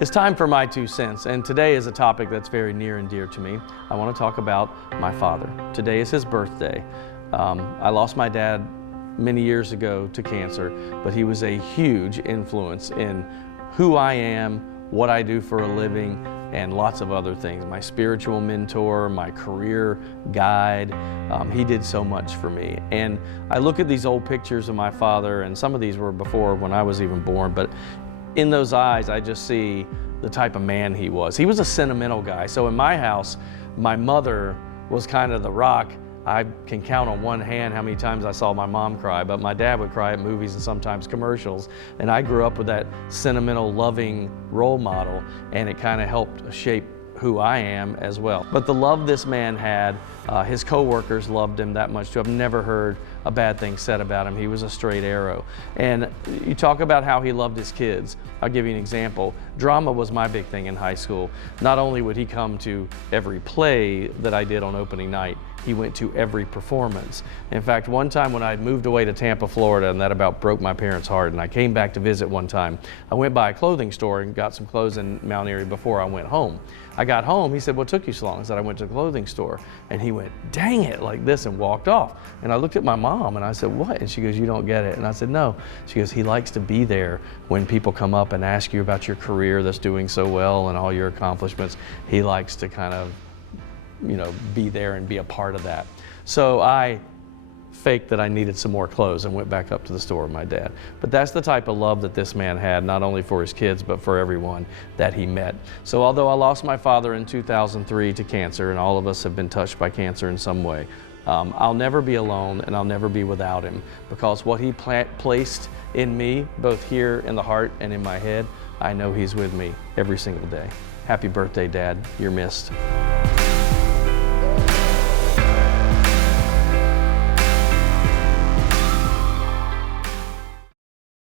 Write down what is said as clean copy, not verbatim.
It's time for my 2 cents, and today is a topic that's very near and dear to me. I want to talk about my father. Today is his birthday. I lost my dad many years ago to cancer, but he was a huge influence in who I am, what I do for a living, and lots of other things. My spiritual mentor, my career guide. He did so much for me. And I look at these old pictures of my father, and some of these were before when I was even born, but in those eyes, I just see the type of man he was. He was a sentimental guy. So in my house, my mother was kind of the rock. I can count on one hand how many times I saw my mom cry, but my dad would cry at movies and sometimes commercials. And I grew up with that sentimental, loving role model, and it kind of helped shape who I am as well. But the love this man had, his co-workers loved him that much too. I've never heard a bad thing said about him. He was a straight arrow. And you talk about how he loved his kids. I'll give you an example. Drama was my big thing in high school. Not only would he come to every play that I did on opening night, he went to every performance. In fact, one time when I moved away to Tampa, Florida, and that about broke my parents' heart, and I came back to visit one time, I went by a clothing store and got some clothes in Mount Airy before I went home. I got home, he said, "What took you so long?" I said, "I went to the clothing store." And he went, "Dang it," like this, and walked off. And I looked at my mom and I said, "What?" And she goes, "You don't get it." And I said, "No." She goes, "He likes to be there when people come up and ask you about your career that's doing so well and all your accomplishments. He likes to kind of, be there and be a part of that." So I faked that I needed some more clothes and went back up to the store with my dad. But that's the type of love that this man had, not only for his kids, but for everyone that he met. So although I lost my father in 2003 to cancer, and all of us have been touched by cancer in some way, I'll never be alone and I'll never be without him, because what he placed in me, both here in the heart and in my head, I know he's with me every single day. Happy birthday, Dad. You're missed.